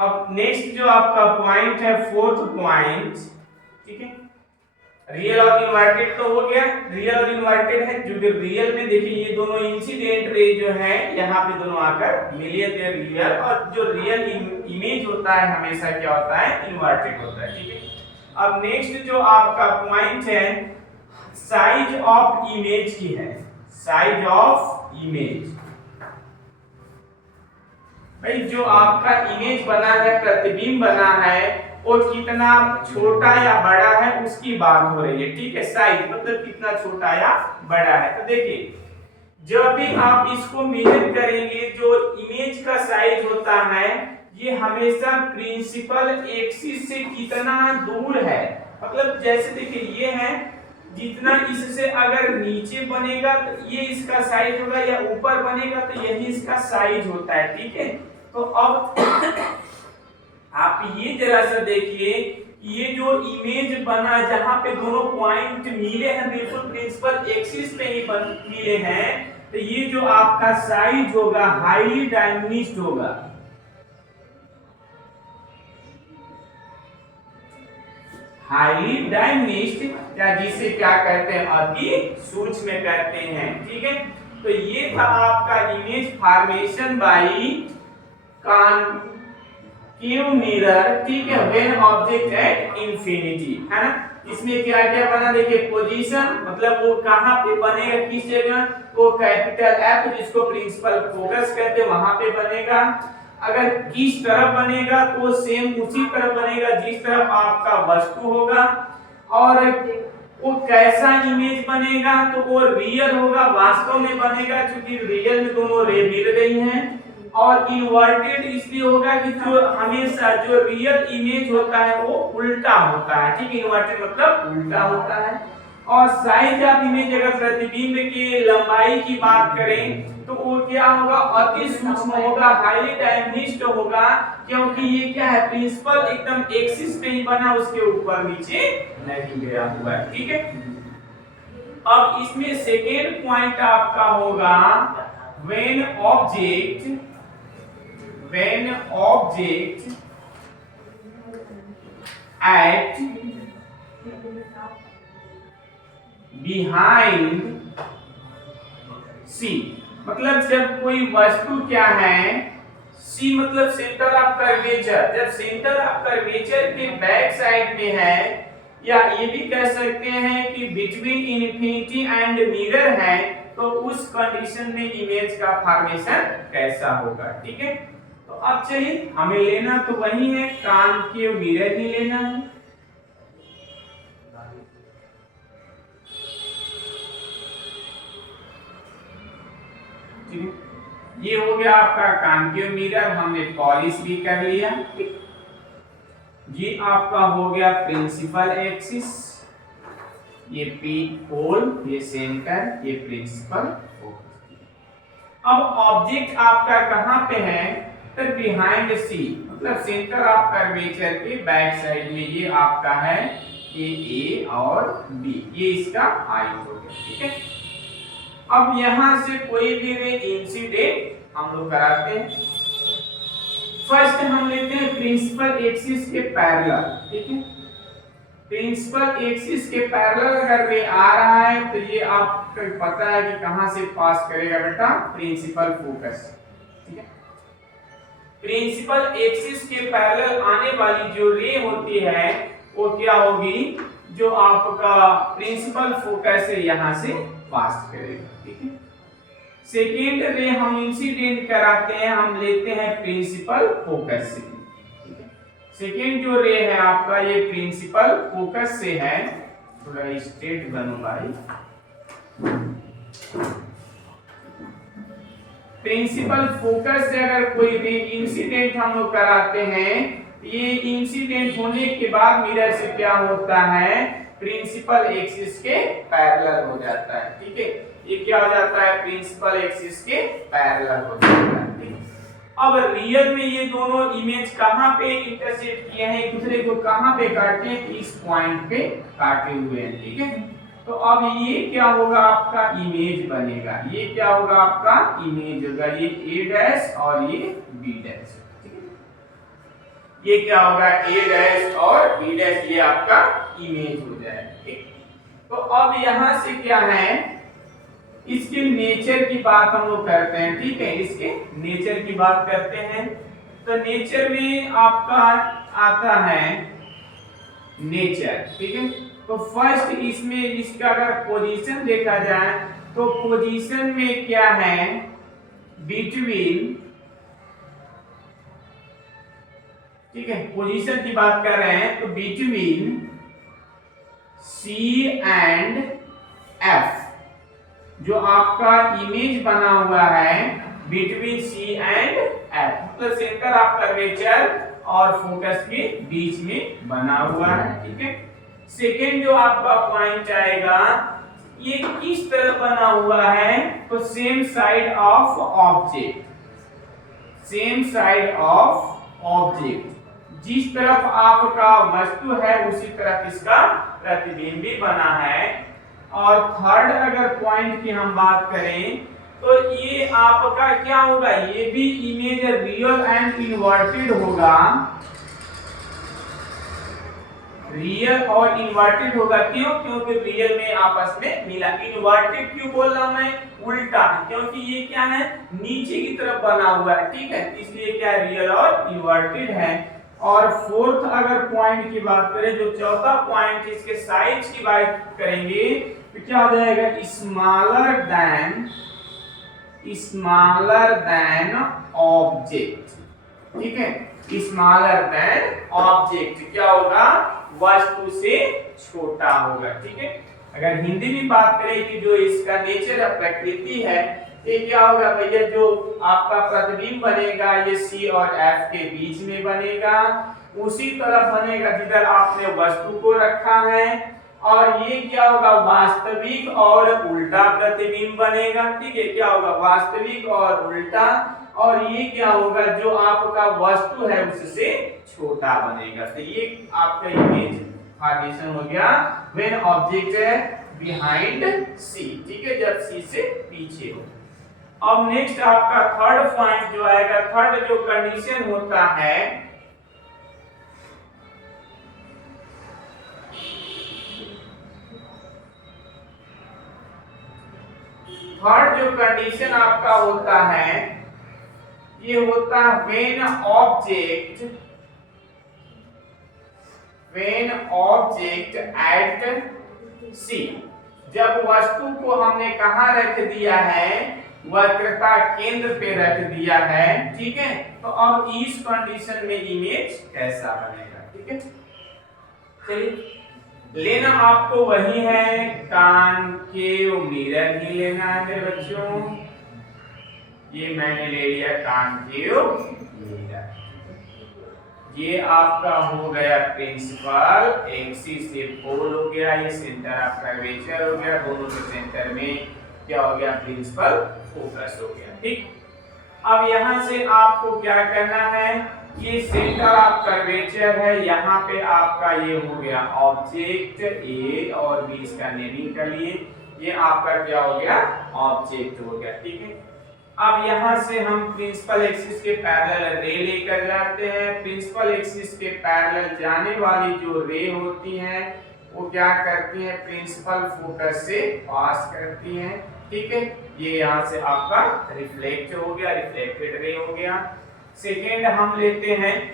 अब नेक्स्ट जो आपका पॉइंट है, फोर्थ पॉइंट, ठीक है, रियल और इन्वर्टेड तो हो गया। रियल और इन्वर्टेड है, जो कि रियल में देखिए ये दोनों इंसिडेंट रे जो है यहाँ पे दोनों आकर मिले थे रियल, और जो रियल इमेज होता है हमेशा क्या होता है, इन्वर्टेड होता है, ठीक है। अब नेक्स्ट जो आपका पॉइंट है साइज ऑफ इमेज की है, साइज ऑफ इमेज। भाई जो आपका इमेज बना है, प्रतिबिंब बना है, वो कितना छोटा या बड़ा है उसकी बात हो रही है, ठीक है। साइज मतलब कितना छोटा या बड़ा है। तो देखिए जब भी आप इसको मेजर करेंगे, जो इमेज का साइज होता है ये हमेशा प्रिंसिपल एक्सिस से कितना दूर है, मतलब जैसे देखिए ये है, जितना इससे अगर नीचे बनेगा तो ये इसका साइज होगा, या ऊपर बनेगा तो यही इसका साइज होता है, ठीक है। तो अब आप ये जरा सा देखिए, ये जो इमेज बना जहां पे दोनों पॉइंट मिले हैं, बिल्कुल प्रिंसिपल एक्सिस पे ही मिले हैं, तो ये जो आपका साइज होगा हाईली डायमिनिस्ड होगा। हाईली डायमिनिस्ड या जिसे क्या कहते हैं, अति सूक्ष्म कहते हैं, ठीक है। तो ये था आपका image formation by concave mirror, ठीक है, व्हेन ऑब्जेक्ट एट इंफिनिटी, है ना। इसमें क्या क्या बना देखिए, पोजीशन मतलब वो कहां पे बनेगा, किस जगह, वो कैपिटल एफ जिसको प्रिंसिपल फोकस कहते हैं वहां पे बनेगा। अगर किस तरफ बनेगा तो सेम उसी तरफ बनेगा जिस तरफ आपका वस्तु होगा। और वो कैसा इमेज बनेगा, तो वो रियल होगा, वास्तव में बनेगा, क्योंकि रियल में दोनों रे मिल रही हैं। और इन्वर्टेड इसलिए होगा कि जो हमेशा जो रियल इमेज होता है वो उल्टा होता है, ठीक है, इन्वर्टेड मतलब उल्टा होता है। और साइज ऑफ इमेज अगर प्रतिबिंब की लंबाई की बात करें तो वो क्या होगा, अति सूक्ष्म होगा, हाईली डायमिनिस्ड होगा, क्योंकि ये क्या है, प्रिंसिपल एकदम एक्सिस पे ही बना, उसके ऊपर नीचे नहीं गया हुआ है, ठीक है। अब इसमें सेकेंड पॉइंट आपका होगा when object at behind C, मतलब जब कोई वस्तु क्या है, C मतलब सेंटर ऑफ कर्वेचर, जब सेंटर ऑफ कर्वेचर के बैक साइड में है, या ये भी कह सकते हैं कि बिटवीन इन्फिनिटी एंड मिरर है, तो उस कंडीशन में इमेज का फॉर्मेशन कैसा होगा, ठीक है। तो अब चलिए हमें लेना तो वही है, कॉनकेव मिरर ही लेना है। ये हो गया आपका कॉनकेव मिरर, हमने पॉलिश भी कर लिया। ये आपका हो गया प्रिंसिपल एक्सिस, ये पी पोल, ये सेंटर, ये प्रिंसिपल फोकस। अब ऑब्जेक्ट आपका कहां पे है, तो बिहाइंड सी, मतलब सेंटर ऑफ कर्वेचर के बैक साइड में ये आपका है, ये ए और बी, ये इसका हाइट हो गया, ठीक है। अब यहां से कोई भी रे इंसिडेंट हम लोग कराते हैं। फर्स्ट हम लेते हैं प्रिंसिपल एक्सिस के पैरेलल, ठीक है। प्रिंसिपल एक्सिस के पैरेलल अगर रे आ रहा है तो ये आपको पता है कि कहां से पास करेगा बेटा, प्रिंसिपल फोकस, ठीक है। प्रिंसिपल एक्सिस के पैरेलल आने वाली जो रे होती है वो क्या होगी, जो आपका प्रिंसिपल फोकस है यहां से पास करेगा, ठीक है। सेकेंड रे हम इंसिडेंट कराते हैं, हम लेते हैं प्रिंसिपल फोकस से, ठीक है। सेकेंड जो रे है आपका ये प्रिंसिपल फोकस से है, थोड़ा स्ट्रेट बनो भाई। प्रिंसिपल फोकस से अगर कोई भी इंसिडेंट हम लोग कराते हैं, ये इंसिडेंट होने के बाद मिरर से क्या होता है, प्रिंसिपल एक्सिस के पैरेलल हो जाता है, ठीक है। ये क्या हो जाता है, प्रिंसिपल एक्सिस के पैरेलल हो जाता है, ठीक है। अब रियल में ये दोनों इमेज कहां पे इंटरसेक्ट किए हैं, एक दूसरे को कहां पे काटे हैं, इस पॉइंट पे काटे हुए हैं, ठीक है। तो अब ये क्या होगा, आपका इमेज बनेगा, ये क्या होगा, आपका इमेज होगा, ये ए डैश और ये बी डैश, ठीक है। ये क्या होगा ए डैश और बी डैश, ये आपका इमेज हो जाएगा। ठीक, तो अब यहां से क्या है, इसके नेचर की बात हम लोग करते हैं। ठीक है, इसके नेचर की बात करते हैं। तो नेचर में आपका आता है नेचर। ठीक है, तो फर्स्ट इसमें इसका अगर पोजीशन देखा जाए तो पोजीशन में क्या है, बिटवीन, ठीक है, पोजीशन की बात कर रहे हैं तो बिटवीन सी एंड एफ, जो आपका इमेज बना हुआ है बिटवीन सी एंड एफ, मतलब सेंटर ऑफ कर्वेचर और फोकस के बीच में बना हुआ है। ठीक है, सेकेंड जो आपका पॉइंट आएगा, ये किस तरह बना हुआ है, तो same side of object, same side of object, जिस तरफ आपका वस्तु है उसी तरफ इसका प्रतिबिंब भी बना है। और थर्ड अगर पॉइंट की हम बात करें तो ये आपका क्या होगा, ये भी इमेज रियल एंड इन्वर्टेड होगा, रियल और इन्वर्टेड होगा। क्यों, क्योंकि रियल में आपस में मिला। इन्वर्टेड क्यों बोल रहा हूं मैं, उल्टा, क्योंकि ये क्या है, नीचे की तरफ बना हुआ है। ठीक है, इसलिए क्या रियल और इन्वर्टेड है। और फोर्थ अगर पॉइंट की बात करें, जो चौथा पॉइंट इसके साइज की बात करेंगे तो क्या हो जाएगा, स्मॉलर देन ऑब्जेक्ट। ठीक है, स्मॉलर देन ऑब्जेक्ट क्या होगा, वस्तु से छोटा होगा। ठीक है, अगर हिंदी में बात करें कि जो इसका नेचर है, प्रकृति है, ये क्या होगा भैया, जो आपका प्रतिबिंब बनेगा ये सी और एफ के बीच में बनेगा, उसी तरफ बनेगा जिधर आपने वस्तु को रखा है। और ये क्या होगा, वास्तविक और उल्टा प्रतिबिंब बनेगा। ठीक है, क्या होगा, वास्तविक और उल्टा। और ये क्या होगा, जो आपका वस्तु है उससे छोटा बनेगा। तो ये आपका इमेज फॉर्मेशन हो गया व्हेन ऑब्जेक्ट है बिहाइंड सी। ठीक है, जब सी से पीछे हो। अब नेक्स्ट आपका थर्ड पॉइंट जो आएगा, थर्ड जो कंडीशन होता है, थर्ड जो कंडीशन आपका होता है, ये होता है व्हेन ऑब्जेक्ट एट सी, जब वस्तु को हमने कहां रख दिया है, वक्रता केंद्र पे रख दिया है। ठीक है, तो अब इस कंडीशन में इमेज कैसा बनेगा। ठीक है, चलिए लेना आपको वही है, कॉनकेव मिरर ही लेना है मेरे बच्चों। ये मैंने ले लिया कॉनकेव मिरर। ये आपका हो गया प्रिंसिपल एक्सिस, से पोल हो गया, ये सेंटर ऑफ कर्वेचर हो गया, दोनों के सेंटर में क्या हो गया, प्रिंसिपल फोकस हो गया। ठीक, अब यहां से आपको क्या करना है, ये सेंटर ऑफ कर्वेचर है, यहाँ पे आपका ये हो गया ऑब्जेक्ट ए और बी, इसका नेमिंग कर लिए, ये आपका क्या हो गया, ऑब्जेक्ट हो गया। ठीक है, अब यहां से हम प्रिंसिपल एक्सिस के पैरेलल रे लेकर जाते हैं। प्रिंसिपल एक्सिस के पैरेलल जाने वाली जो रे होती हैं वो क्या करती हैं, प्रिंसिपल फोकस से पास करती हैं। ठीक है, ये यहाँ से आपका रिफ्लेक्ट हो गया, रिफ्लेक्टेड रे हो गया। सेकेंड हम लेते हैं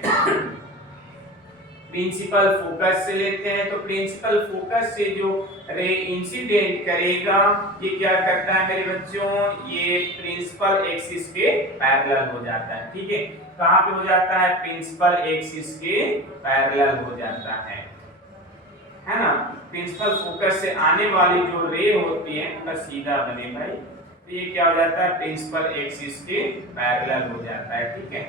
प्रिंसिपल फोकस से लेते हैं। तो प्रिंसिपल फोकस से जो रे इंसिडेंट करेगा, ये क्या करता है मेरे बच्चों, ये प्रिंसिपल एक्सिस के पैरेलल हो जाता है। ठीक है, कहां पे हो जाता है, प्रिंसिपल एक्सिस के पैरेलल हो जाता है ना। प्रिंसिपल फोकस से आने वाली जो रे होती है उनका सीधा बने भाई, तो ये क्या हो जाता है, प्रिंसिपल एक्सिस के पैरेलल हो जाता है। ठीक है,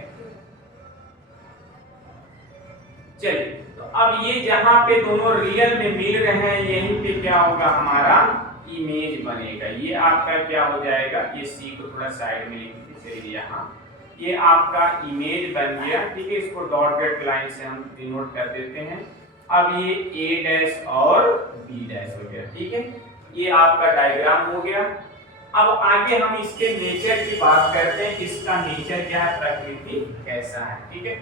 चलिए तो अब ये जहां पे दोनों रियल में मिल रहे हैं, यहीं पे क्या होगा, हमारा इमेज बनेगा। ये आपका क्या हो जाएगा, ये सी को थोड़ा साइड में लिख दीजिए, चलिए यहाँ ये आपका इमेज बन गया। ठीक है, इसको डॉटेड लाइन से हम डिनोट कर देते हैं। अब ये ए डैश और बी डैश हो गया। ठीक है, ये आपका डायग्राम हो गया। अब आगे हम इसके नेचर की बात करते हैं, इसका नेचर क्या है, प्रकृति कैसा है। ठीक है,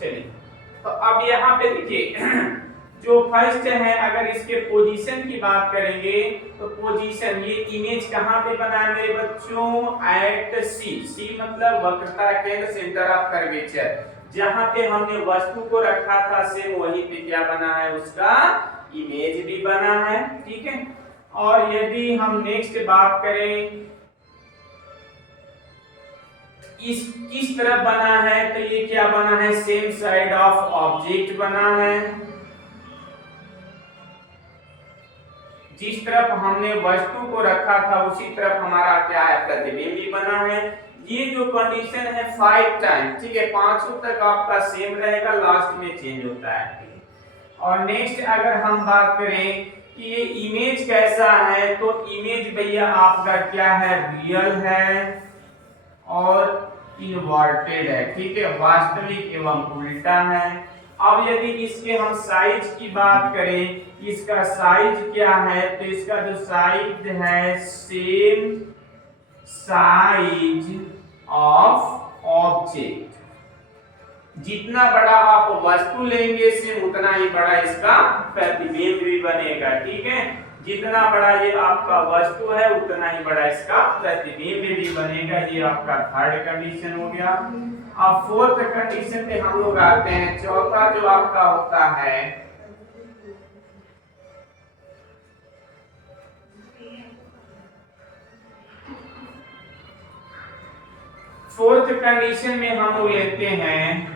चलिए, तो अब यहाँ पे देखिए जो फर्स्ट है, अगर इसके पोजीशन की बात करेंगे तो पोजीशन, ये इमेज कहाँ पे बना है मेरे बच्चों, एट सी। सी मतलब वक्रता केंद्र, सेंटर ऑफ कर्वेचर। जहां पे हमने वस्तु को रखा था सेम वहीं पे क्या बना है, उसका इमेज भी बना है। ठीक है, और यदि हम नेक्स्ट बात करें इस किस तरफ बना है, तो ये क्या बना है, सेम साइड ऑफ ऑब्जेक्ट बना है। जिस तरफ हमने वस्तु को रखा था उसी तरफ हमारा क्या है, प्रतिबिंब भी बना है। ये जो कंडीशन है 5 टाइम, ठीक है, 5 तक आपका सेम रहेगा, लास्ट में चेंज होता है। और नेक्स्ट अगर हम बात करें कि ये इमेज कैसा है, तो इमेज भैया आपका क्या है, रियल है और इन्वर्टेड है। ठीक है, वास्तविक एवं उल्टा है। अब यदि इसके हम साइज की बात करें, इसका साइज क्या है, तो इसका जो साइज है सेम साइज ऑफ ऑब्जेक्ट। जितना बड़ा आप वस्तु लेंगे सेम उतना ही बड़ा इसका प्रतिबिंब भी बनेगा। ठीक है, जितना बड़ा ये आपका वस्तु है उतना ही बड़ा इसका प्रतिबिंब भी बनेगा। ये आपका थर्ड कंडीशन हो गया। अब फोर्थ कंडीशन पे हम लोग आते हैं। चौथा जो आपका होता है फोर्थ कंडीशन में हम लोग लेते हैं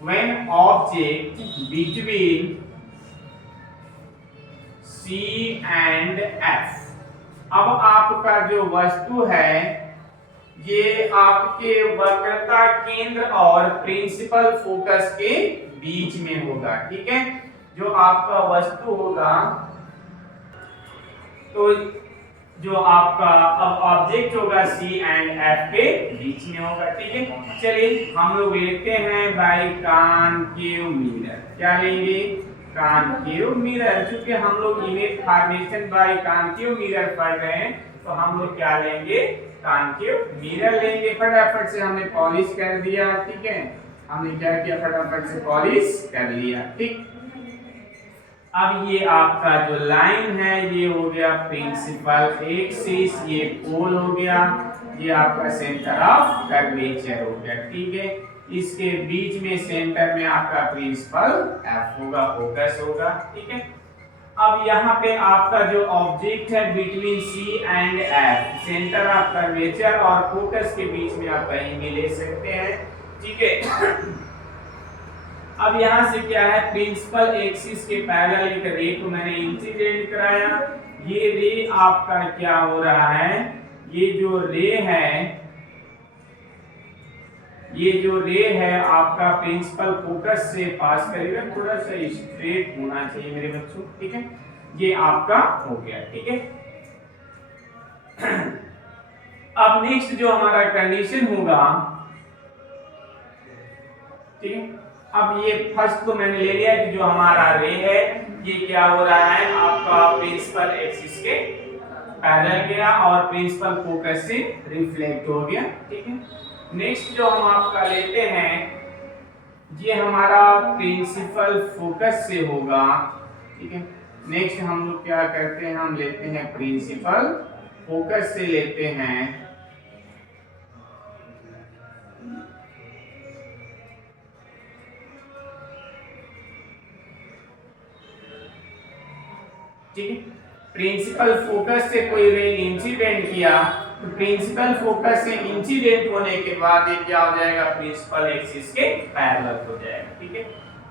when object between C and F। अब आपका जो वस्तु है ये आपके वक्रता केंद्र और प्रिंसिपल फोकस के बीच में होगा। ठीक है, जो आपका वस्तु होगा, तो जो आपका अब ऑब्जेक्ट होगा C एंड F के बीच में होगा। ठीक है, चलिए हम लोग लेते हैं बाय कॉनकेव मिरर। क्या लेंगे, कॉनकेव मिरर। क्योंकि हम लोग image formation by concave mirror पढ़ रहे हैं, तो हम लोग क्या लेंगे, कॉनकेव मिरर लेंगे। फटाफट से हमने पॉलिश कर दिया। ठीक है, हमने क्या किया, फटाफट से पॉलिश कर लिया। ठीक, अब ये आपका जो लाइन है ये हो गया प्रिंसिपल एक्सिस, ये पोल हो गया, ये आपका सेंटर ऑफ कर्वेचर हो गया। ठीक है, इसके बीच में सेंटर में आपका प्रिंसिपल एफ होगा, फोकस होगा। ठीक है, अब यहाँ पे आपका जो ऑब्जेक्ट है between C and F, centre of curvature और फोकस के बीच में आप कहीं भी ले सकते हैं। ठीक है, अब यहाँ से क्या है, प्रिंसिपल एक्सिस के पैरेलल एक रे को मैंने इंसिडेंट कराया। ये रे आपका क्या हो रहा है, ये जो रे है आपका प्रिंसिपल फोकस से पास करेगा। थोड़ा सा स्ट्रेट होना चाहिए मेरे बच्चों। ठीक है, ये आपका हो गया। ठीक है, अब नेक्स्ट जो हमारा कंडीशन होगा, ठीक है, अब ये फर्स्ट तो मैंने ले लिया कि जो हमारा रे है ये क्या हो रहा है, आपका प्रिंसिपल एक्सिस के पैरेलल गया और प्रिंसिपल फोकस से रिफ्लेक्ट हो गया। ठीक है, नेक्स्ट जो हम आपका लेते हैं ये हमारा प्रिंसिपल फोकस से होगा। ठीक है, नेक्स्ट हम लोग क्या करते हैं, हम लेते हैं प्रिंसिपल फोकस से लेते हैं। ठीक है, प्रिंसिपल फोकस से कोई रे इंसिडेंट किया तो प्रिंसिपल फोकस से इंसिडेंट होने के बाद ये क्या हो जाएगा, प्रिंसिपल एक्सिस के पैरेलल हो जाएगा। ठीक है,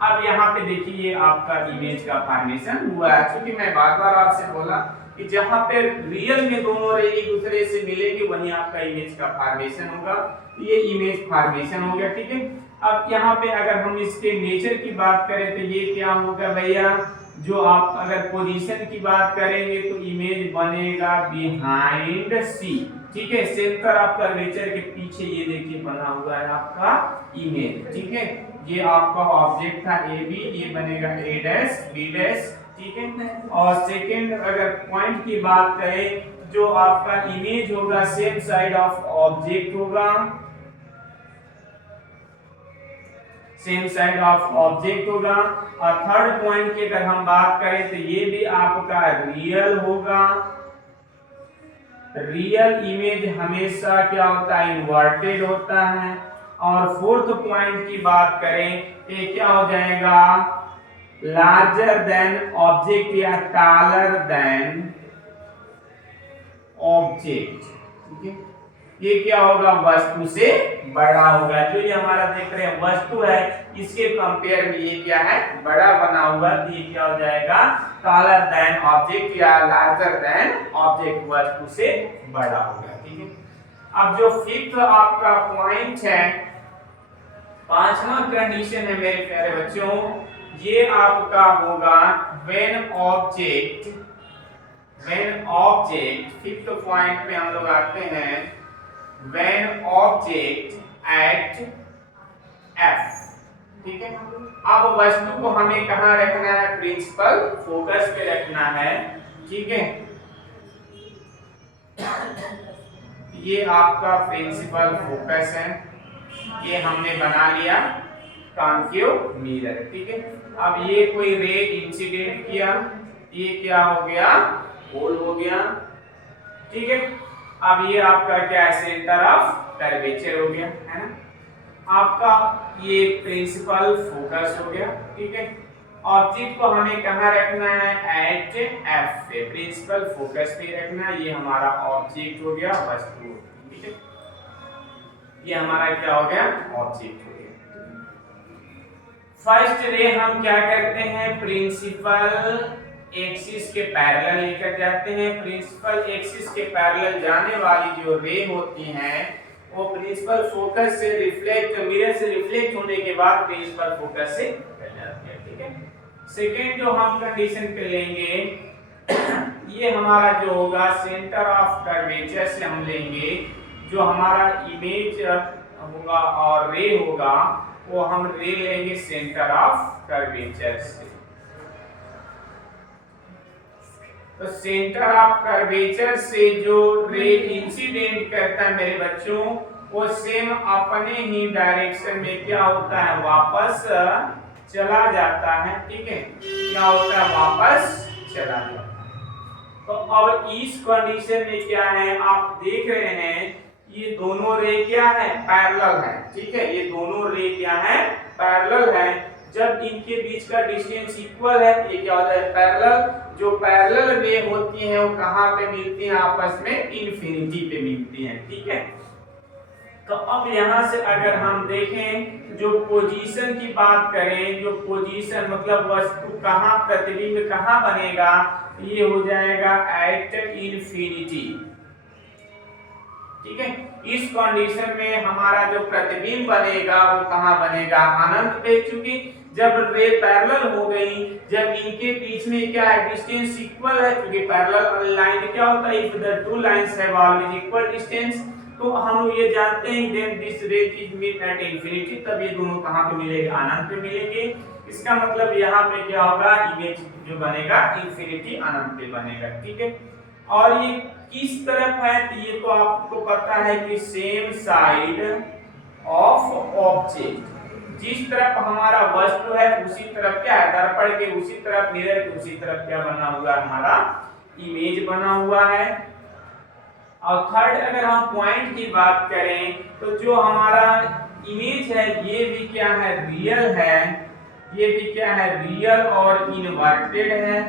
अब यहाँ पे देखिए ये आपका इमेज का फॉर्मेशन हुआ है। क्योंकि मैं बार-बार आपसे बोला कि जहाँ पे रियल में दोनों रे एक दूसरे से मिलेंगे वहीं आपका इमेज का फॉर्मेशन होगा। ये इमेज फॉर्मेशन हो गया। ठीक है, अब यहाँ पे अगर हम इसके नेचर की बात करें तो ये क्या होगा भैया, जो आप अगर पोजीशन की बात करेंगे तो इमेज बनेगा बिहाइंड सी। ठीक है, सेंटर ऑफ कर्वेचर के पीछे ये देखिए बना हुआ है आपका इमेज। ठीक है, ये आपका ऑब्जेक्ट था ए बी, ये बनेगा ए डैश बी डैश। ठीक है, और सेकंड अगर पॉइंट की बात करें जो आपका इमेज होगा सेम साइड ऑफ ऑब्जेक्ट होगा, सेम साइड ऑफ ऑब्जेक्ट होगा। और थर्ड पॉइंट की अगर हम बात करें तो ये भी आपका रियल होगा। रियल इमेज हमेशा क्या होता है, इन्वर्टेड होता है। और फोर्थ पॉइंट की बात करें तो क्या हो जाएगा, लार्जर देन ऑब्जेक्ट या टॉलर देन ऑब्जेक्ट। ठीक है, ये क्या होगा, वस्तु से बड़ा होगा। जो ये हमारा देख रहे हैं वस्तु है, इसके कंपेयर में ये क्या है, बड़ा बना हुआ, तो ये क्या हो जाएगा, टॉलर देन ऑब्जेक्ट या लार्जर देन ऑब्जेक्ट, वस्तु से बड़ा होगा। ठीक है, अब जो फिफ्थ आपका पॉइंट है, पांचवा कंडीशन है मेरे प्यारे बच्चों, ये आपका होगा when object, when object, fifth point पे हम लोग आते हैं, व्हेन ऑब्जेक्ट एट एफ। ठीक है, अब वस्तु को हमें कहाँ रखना है, प्रिंसिपल फोकस पे रखना है। ठीक है, ये आपका प्रिंसिपल फोकस है, ये हमने बना लिया कॉन्केव मिरर। ठीक है, अब ये कोई रे इंसिडेंट किया, ये क्या हो गया, होल हो गया। ठीक है, अब ये आपका क्या है, सेंटर ऑफ कर्वेचर हो गया, है ना। आपका ये प्रिंसिपल फोकस हो गया। ठीक है, ऑब्जेक्ट को हमें कहाँ रखना है, एट एफ पे, प्रिंसिपल फोकस पे रखना है। ये हमारा ऑब्जेक्ट हो गया, वस्तु। ठीक है, ये हमारा क्या हो गया, ऑब्जेक्ट हो गया। फर्स्ट रे हम क्या करते हैं, प्रिंसिपल एक्सिस के पैरेलल लेकर जाते हैं। प्रिंसिपल एक्सिस के पैरेलल जाने वाली जो रे होती हैं वो प्रिंसिपल फोकस से रिफ्लेक्ट, मिरर से रिफ्लेक्ट होने के बाद प्रिंसिपल फोकस से निकल जाती है। ठीक है, सेकेंड जो हम कंडीशन पे लेंगे, ये हमारा जो होगा सेंटर ऑफ कर्वेचर से हम लेंगे, जो हमारा इमेज होगा और रे होगा वो हम रे लेंगे सेंटर ऑफ कर्वेचर से। तो सेंटर ऑफ कर्वेचर से जो रे इंसिडेंट करता है मेरे बच्चों, वो सेम अपने ही डायरेक्शन में क्या होता है, वापस चला जाता है। ठीक है, क्या होता है, वापस चला जाता है। तो अब इस कंडीशन में क्या है, आप देख रहे हैं ये दोनों रे क्या है, पैरेलल है। ठीक है, ये दोनों रे क्या है, पैरेलल है। जब इनके बीच का डिस्टेंस इक्वल है तो ये क्या होता है, पैरेलल। जो पैरेलल रे होती हैं वो कहाँ पे मिलती हैं, आपस में इन्फिनिटी पे मिलती हैं। ठीक है, तो अब यहाँ से अगर हम देखें, जो पोजीशन की बात करें, जो पोजीशन मतलब वस्तु कहाँ, प्रतिबिंब कहाँ बनेगा, ये हो जाएगा एट इन्फिनिटी। ठीक है, इस कंडीशन में हमारा जो प्रतिबिंब बनेगा वो कहाँ बनेगा, अनंत पे। क्योंकि जब रे पैरेलल हो गई, जब इनके बीच में क्या है, डिस्टेंस इक्वल है, क्योंकि पैरेलल लाइन क्या होता है, if the two lines have always equal distance, तो हम लोग ये जानते हैं देन दिस रे इज मीट एट इंफिनिटी, तब ये दोनों कहाँ पे मिलेंगे, अनंत पे मिलेंगे। इसका मतलब यहाँ पे क्या होगा, इमेज जो बनेगा इंफिनिटी, अनंत पे बनेगा। ठीक है, और ये किस तरफ है, तो ये तो आपको पता है कि सेम साइड ऑफ ऑब्जेक्ट, जिस तरफ हमारा वस्तु है उसी तरफ क्या है, दर्पण के उसी तरफ, मिरर के उसी तरफ क्या बना हुआ है, हमारा इमेज बना हुआ है। और थर्ड अगर हम पॉइंट की बात करें, तो जो हमारा इमेज है ये भी क्या है, रियल है। ये भी क्या है, रियल और इनवर्टेड है,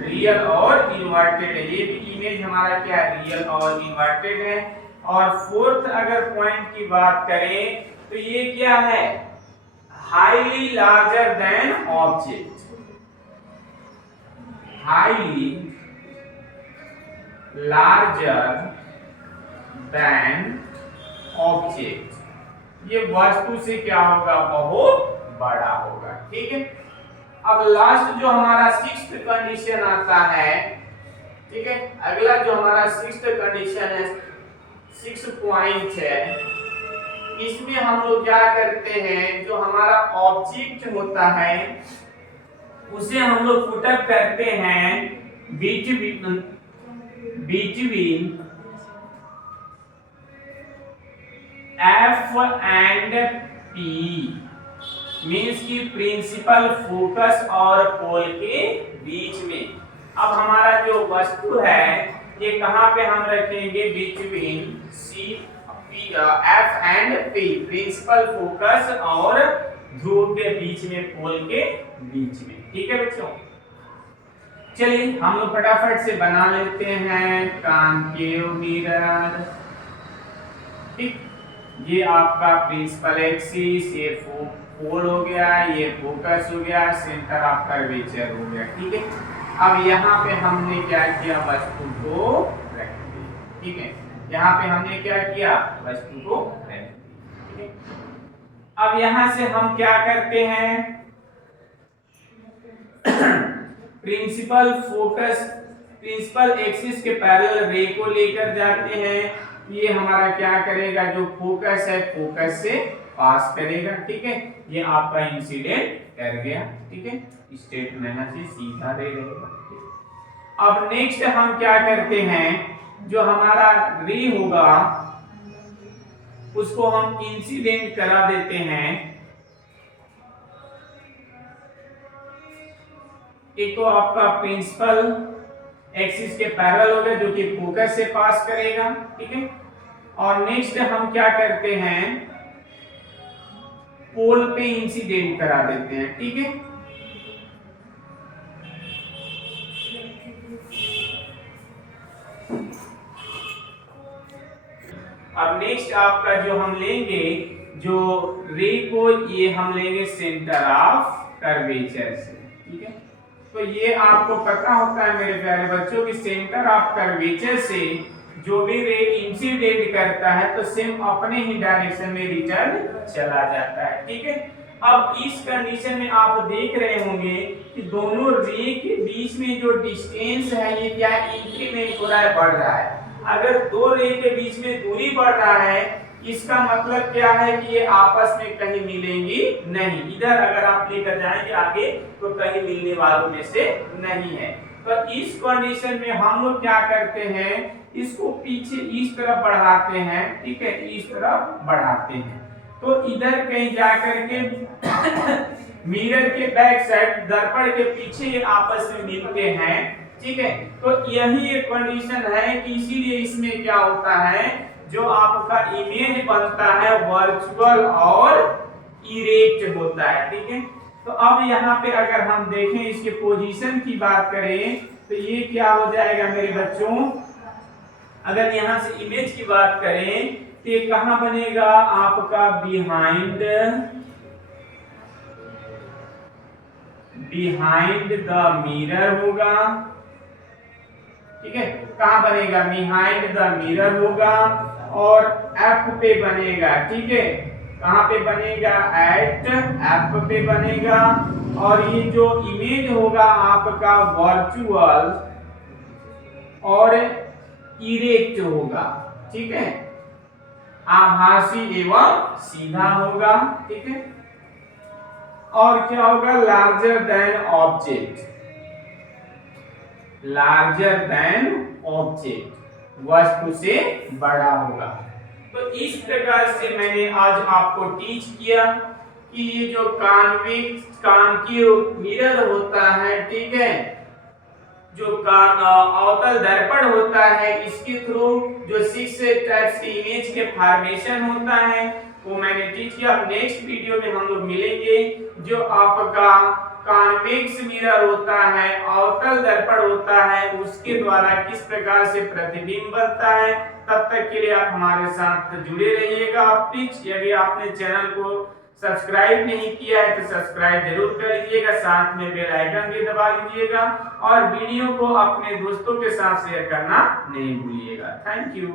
रियल और इनवर्टेड है। ये भी इमेज हमारा क्या है, रियल और इनवर्टेड है। और फोर्थ अगर पॉइंट की बात करें तो ये क्या है, highly larger than object, highly larger than object, ये वस्तु से क्या होगा, बहुत बड़ा होगा। ठीक है, अब लास्ट जो हमारा सिक्स्थ कंडीशन आता है, ठीक है, अगला जो हमारा सिक्स्थ कंडीशन है, सिक्स पॉइंट है, इसमें हम लोग क्या करते हैं, जो हमारा ऑब्जेक्ट होता है उसे हम लोग पुट अप करते हैं बीच between F and P means की प्रिंसिपल फोकस और पोल के बीच में। अब हमारा जो वस्तु है ये कहाँ पे हम रखेंगे, between F and P, principal focus और ध्रुव के बीच में, पोल के बीच में। ठीक है बच्चों, चलिए हम लोग फटाफट से बना लेते हैं कॉन्केव मिरर। ठीक, ये आपका प्रिंसिपल एक्सिस, ये पोल हो गया, ये फोकस हो गया, सेंटर ऑफ कर्वेचर हो गया। ठीक है, अब यहाँ पे हमने क्या किया, वस्तु को रख दिया। ठीक है, यहाँ पे हमने क्या किया, वस्तु को रख दिया। ठीक है, अब यहाँ से हम क्या करते हैं, प्रिंसिपल फोकस, प्रिंसिपल एक्सिस के पैरेलल रे को लेकर जाते हैं। ये हमारा क्या करेगा, जो फोकस है फोकस से पास करेगा। ठीक है, ये आपका इंसिडेंट कर गया। ठीक है, स्ट्रेट यहाँ से सीधा रे रहेगा। अब नेक्स्ट हम क्या करते हैं, जो हमारा रे होगा उसको हम इंसिडेंट करा देते हैं। एक तो आपका प्रिंसिपल एक्सिस के पैरेलल होगा जो कि फोकस से पास करेगा। ठीक है, और नेक्स्ट हम क्या करते हैं, पोल पे इंसिडेंट करा देते हैं। ठीक है, अब नेक्स्ट आपका जो हम लेंगे, जो रे को ये हम लेंगे सेंटर ऑफ कर्वेचर से। ठीक है, तो ये आपको पता होता है मेरे प्यारे बच्चों कि सेंटर ऑफ कर्वेचर से जो भी रे इंसिडेंट करता है तो सेम अपने ही डायरेक्शन में रिटर्न चला जाता है। ठीक है, अब इस कंडीशन में आप देख रहे होंगे कि दोनों रे के बीच में जो डिस्टेंस है ये क्या इंक्रीमेंट हो रहा है, बढ़ रहा है। अगर दो रे के बीच में दूरी बढ़ रहा है इसका मतलब क्या है कि ये आपस में कहीं मिलेंगी नहीं। इधर अगर आप लेकर जाएंगे आगे तो कहीं मिलने वालों में से नहीं है। तो इस कंडीशन में हम लोग क्या करते हैं, इसको पीछे इस तरफ बढ़ाते हैं। ठीक है, इस तरफ बढ़ाते हैं तो इधर कहीं जाकर के मिरर के बैक साइड, दर्पण के पीछे ये आपस में मिलते हैं। ठीक है, तो यही एक कंडीशन है कि इसीलिए इसमें क्या होता है, जो आपका इमेज बनता है वर्चुअल और इरेक्ट होता है। ठीक है, तो अब यहाँ पे अगर हम देखें इसके पोजीशन की बात करें तो ये क्या हो जाएगा मेरे बच्चों, अगर यहाँ से इमेज की बात करें तो ये कहाँ बनेगा, आपका बिहाइंड द मिरर होगा। ठीक है, कहाँ बनेगा, बिहाइंड द मिरर होगा और एफ पे बनेगा। ठीक है, कहाँ पे बनेगा, एट एफ पे बनेगा। और ये जो इमेज होगा आपका वर्चुअल और इरेक्ट होगा। ठीक है, आभासी एवं सीधा होगा। ठीक है, और क्या होगा, larger than object, larger than object, वस्तु से बड़ा होगा। तो इस प्रकार से मैंने आज आपको टीच किया कि ये जो कॉन्केव मिरर होता है, ठीक है, जो अवतल दर्पण होता है, इसके थ्रू जो 6 टाइप्स की इमेज के फॉर्मेशन होता है वो मैंने टीच किया। नेक्स्ट वीडियो में हम लोग मिलेंगे जो आपका कॉन्वेक्स मिरर होता है, अवतल दर्पण होता है, उसके द्वारा किस प्रकार से प्रतिबिंब बनता है। तब तक के लिए आप हमारे साथ जुड़े रहिएगा। प्लीज यदि आपने चैनल को सब्सक्राइब नहीं किया है तो सब्सक्राइब जरूर कर लीजिएगा, साथ में बेल आइकन भी दबा लीजिएगा और वीडियो को अपने दोस्तों के साथ शेयर करना नहीं भूलिएगा। Thank you.